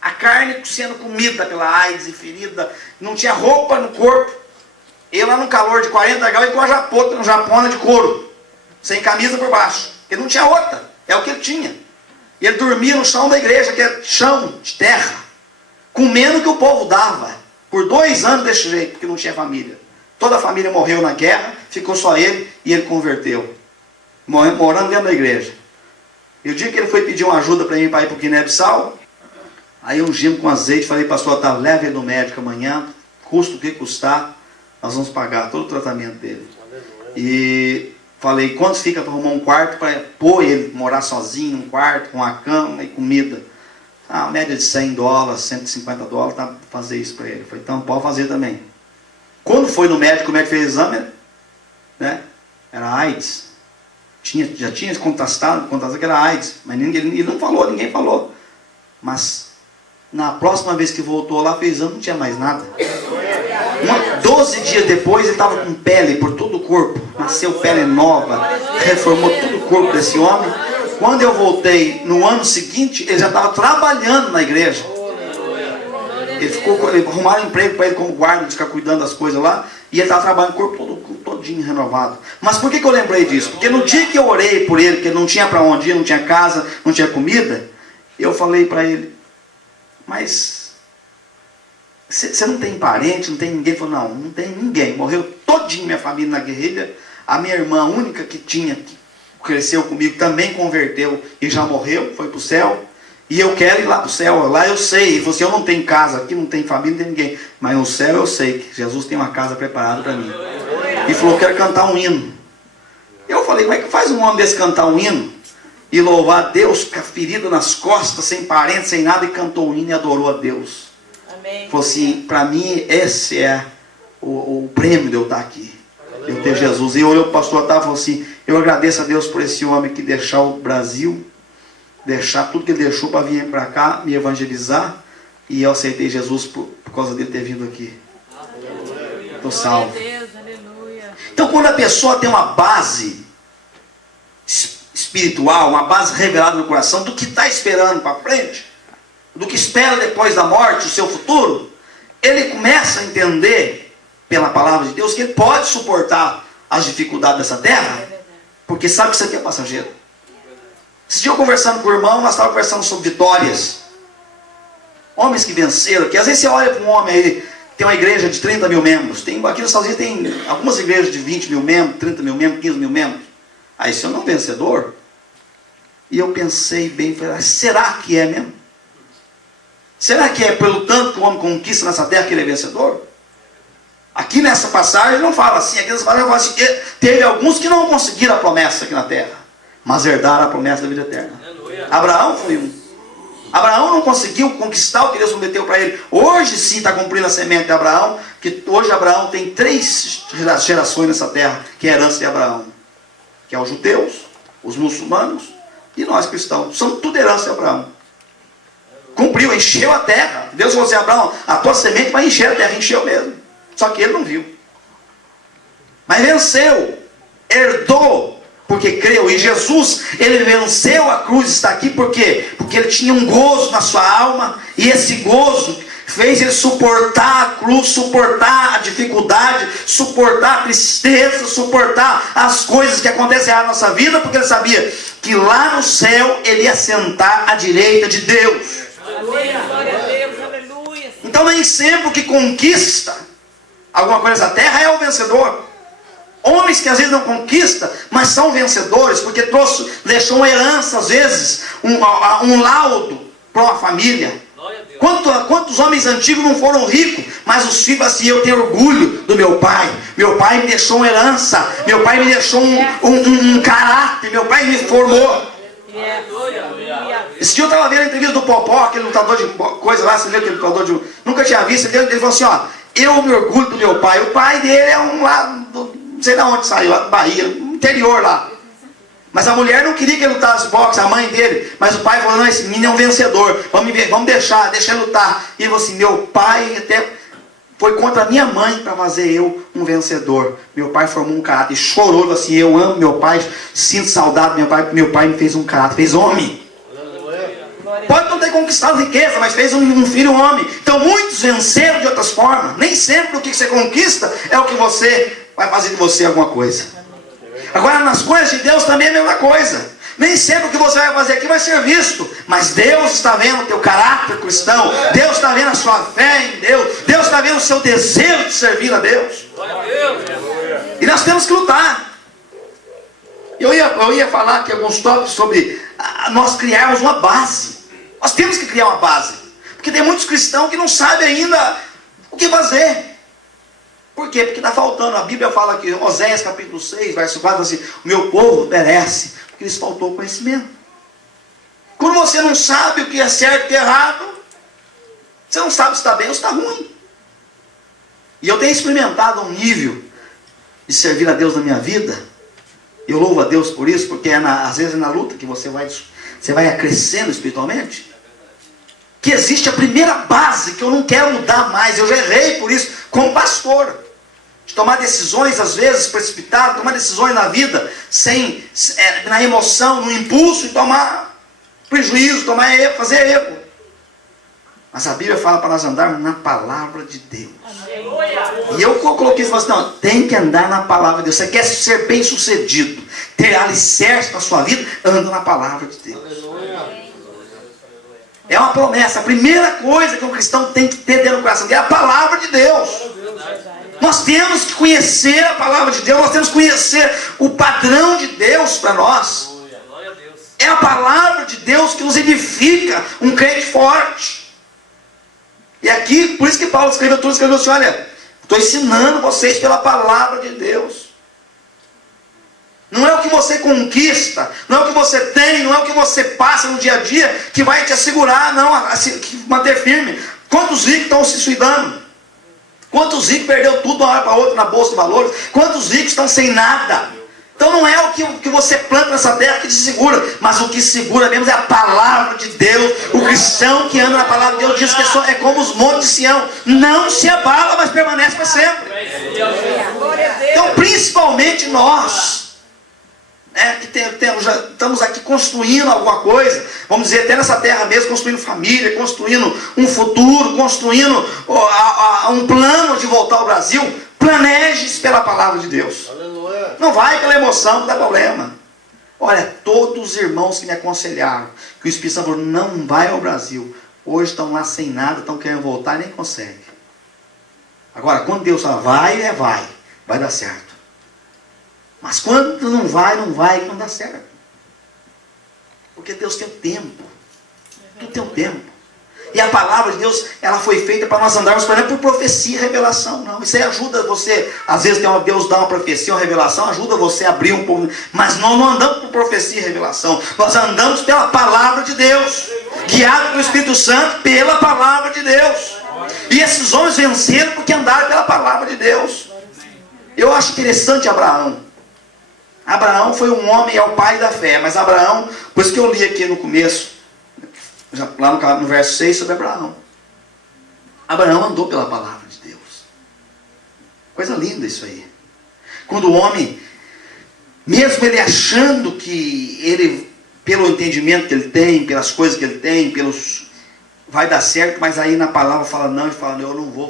A carne sendo comida pela AIDS e ferida. Não tinha roupa no corpo. Ele lá no calor de 40 graus, com a japona de couro. Sem camisa por baixo. Ele não tinha outra. É o que ele tinha. E ele dormia no chão da igreja, que é chão de terra. Comendo o que o povo dava. Por 2 anos desse jeito, porque não tinha família. Toda a família morreu na guerra, ficou só ele e ele converteu. Morando dentro da igreja. E o dia que ele foi pedir uma ajuda para mim para ir para o Guiné-Bissau, aí ungimos com azeite, falei, pastor Otávio, leve ele no médico amanhã, custa o que custar, nós vamos pagar todo o tratamento dele. E falei, quanto fica para arrumar um quarto para pôr ele morar sozinho, um quarto com a cama e comida? Ah, média de $100, $150, tá, fazer isso para ele. Falei, então pode fazer também. Quando foi no médico, o médico fez o exame, né? Era AIDS. Já tinha contestado que era AIDS, mas ele não falou, ninguém falou. Mas na próxima vez que voltou lá, fez exame, não tinha mais nada. 12 dias depois, ele estava com pele por todo o corpo. Nasceu pele nova, reformou todo o corpo desse homem. Quando eu voltei no ano seguinte, ele já estava trabalhando na igreja. Ele arrumaram um emprego para ele como guarda, de ficar cuidando das coisas lá. E ele estava trabalhando com o corpo todinho renovado. Mas por que eu lembrei disso? Porque no dia que eu orei por ele, que ele não tinha para onde ir, não tinha casa, não tinha comida, eu falei para ele, mas você não tem parente, não tem ninguém? Ele falou, não tem ninguém. Morreu todinho minha família na guerrilha. A minha irmã, a única que cresceu comigo, também converteu e já morreu, foi para o céu. E eu quero ir lá para o céu, lá eu sei. Ele falou assim, eu não tenho casa aqui, não tenho família, não tem ninguém. Mas no céu eu sei que Jesus tem uma casa preparada para mim. E falou, eu quero cantar um hino. Eu falei, como é que faz um homem desse cantar um hino? E louvar a Deus, com a ferida nas costas, sem parente, sem nada, e cantou um hino e adorou a Deus. Amém. Falou assim, para mim esse é o prêmio de eu estar aqui. Eu ter Jesus. E olhou para o pastor Otávio e falou assim, eu agradeço a Deus por esse homem que deixar o Brasil, deixar tudo que ele deixou para vir para cá, me evangelizar, e eu aceitei Jesus por causa dele ter vindo aqui. Estou salvo. Então quando a pessoa tem uma base espiritual, uma base revelada no coração, do que está esperando para frente, do que espera depois da morte, o seu futuro, ele começa a entender, pela palavra de Deus, que ele pode suportar as dificuldades dessa terra, porque sabe que isso aqui é passageiro. Esse dia eu conversando com o irmão, nós estávamos conversando sobre vitórias. Homens que venceram, que às vezes você olha para um homem aí, tem uma igreja de 30 mil membros, aqui nos Estados Unidos tem algumas igrejas de 20 mil membros, 30 mil membros, 15 mil membros. Aí isso não é um vencedor? E eu pensei bem, falei, será que é mesmo? Será que é pelo tanto que o homem conquista nessa terra que ele é vencedor? Aqui nessa passagem não fala assim, aqui nessa passagem fala assim, que teve alguns que não conseguiram a promessa aqui na terra, mas herdaram a promessa da vida eterna. Abraão foi um. Abraão não conseguiu conquistar o que Deus prometeu para ele. Hoje sim está cumprindo a semente de Abraão, que hoje Abraão tem 3 gerações nessa terra, que é a herança de Abraão, que é os judeus, os muçulmanos e nós cristãos. São tudo herança de Abraão. Cumpriu, encheu a terra. Deus falou assim, Abraão, a tua semente vai encher a terra, encheu mesmo. Só que ele não viu. Mas venceu, herdou, porque creu. E Jesus, ele venceu a cruz, está aqui por quê? Porque ele tinha um gozo na sua alma, e esse gozo fez ele suportar a cruz, suportar a dificuldade, suportar a tristeza, suportar as coisas que acontecem na nossa vida, porque ele sabia que lá no céu ele ia sentar à direita de Deus. Glória a Deus, aleluia. Então nem sempre o que conquista alguma coisa na terra é o vencedor. Homens que às vezes não conquistam, mas são vencedores, porque deixou uma herança, às vezes, um laudo para uma família. Quantos homens antigos não foram ricos, mas os filhos assim, eu tenho orgulho do meu pai. Meu pai me deixou uma herança, meu pai me deixou um caráter, meu pai me formou. Esse dia eu estava vendo a entrevista do Popó, aquele lutador de coisa lá, você viu aquele lutador de... Nunca tinha visto, ele falou assim, ó, eu me orgulho do meu pai. O pai dele é um lá, não sei de onde saiu, lá da Bahia, no interior lá. Mas a mulher não queria que ele lutasse boxe, a mãe dele. Mas o pai falou, não, esse menino é um vencedor, vamos deixar ele lutar. E ele falou assim, meu pai até foi contra a minha mãe para fazer eu um vencedor. Meu pai formou um caráter, e chorou, falou assim, eu amo meu pai, sinto saudade do meu pai me fez um caráter, fez homem. Pode não ter ter conquistado riqueza, mas fez um filho homem. Então muitos venceram de outras formas. Nem sempre o que você conquista é o que você vai fazer de você alguma coisa. Agora nas coisas de Deus também é a mesma coisa. Nem sempre o que você vai fazer aqui vai ser visto. Mas Deus está vendo o teu caráter cristão. Deus está vendo a sua fé em Deus. Deus está vendo o seu desejo de servir a Deus. E nós temos que lutar. Eu ia falar aqui alguns tópicos sobre nós criarmos uma base. Nós temos que criar uma base. Porque tem muitos cristãos que não sabem ainda o que fazer. Por quê? Porque está faltando. A Bíblia fala aqui, Oséias capítulo 6, verso 4, assim: o meu povo perece, porque lhes faltou conhecimento. Quando você não sabe o que é certo e o que é errado, você não sabe se está bem ou se está ruim. E eu tenho experimentado um nível de servir a Deus na minha vida. Eu louvo a Deus por isso, porque às vezes é na luta que você vai crescendo espiritualmente. Que existe a primeira base que eu não quero mudar mais. Eu já errei por isso, como pastor. De tomar decisões, às vezes, precipitadas, tomar decisões na vida, na emoção, no impulso, e tomar prejuízo, fazer erro. Mas a Bíblia fala para nós andarmos na palavra de Deus. E eu coloquei isso, não, tem que andar na palavra de Deus. Você quer ser bem sucedido, ter alicerce na sua vida, anda na palavra de Deus. É uma promessa. A primeira coisa que um cristão tem que ter dentro do coração dele é a palavra de Deus. Nós temos que conhecer a palavra de Deus. Nós temos que conhecer o padrão de Deus para nós. É a palavra de Deus que nos edifica um crente forte. E aqui, por isso que Paulo escreveu assim: olha, estou ensinando vocês pela palavra de Deus. Não é o que você conquista, não é o que você tem, não é o que você passa no dia a dia que vai te assegurar, não, manter firme. Quantos ricos estão se suicidando? Quantos ricos perdeu tudo de uma hora para outra na bolsa de valores? Quantos ricos estão sem nada? Então não é o que você planta nessa terra que te segura, mas o que segura mesmo é a palavra de Deus. O cristão que anda na palavra de Deus diz que é como os montes de Sião, não se abala, mas permanece para sempre. Então principalmente nós, que já estamos aqui construindo alguma coisa, vamos dizer, até nessa terra mesmo, construindo família, construindo um futuro, construindo um plano de voltar ao Brasil. Planeje-se pela palavra de Deus. Aleluia. Não vai pela emoção, não dá problema. Olha, todos os irmãos que me aconselharam que o Espírito Santo falou, não vai ao Brasil, hoje estão lá sem nada, estão querendo voltar e nem conseguem. Agora, quando Deus fala vai dar certo. Mas quando não vai, não dá certo. Porque Deus tem o tempo. Tudo tem um tempo. E a palavra de Deus, ela foi feita para nós andarmos, por exemplo, por profecia e revelação. Não, isso aí ajuda você. Às vezes Deus dá uma profecia, uma revelação, ajuda você a abrir um pouco. Mas nós não andamos por profecia e revelação. Nós andamos pela palavra de Deus. Guiado pelo Espírito Santo, pela palavra de Deus. E esses homens venceram porque andaram pela palavra de Deus. Eu acho interessante Abraão. Abraão foi um homem, é o pai da fé. Mas Abraão, por isso que eu li aqui no começo, lá no verso 6, sobre Abraão. Abraão andou pela palavra de Deus. Coisa linda isso aí. Quando o homem, mesmo ele achando que ele, pelo entendimento que ele tem, pelas coisas que ele tem, vai dar certo, mas aí na palavra fala não, e fala, eu não vou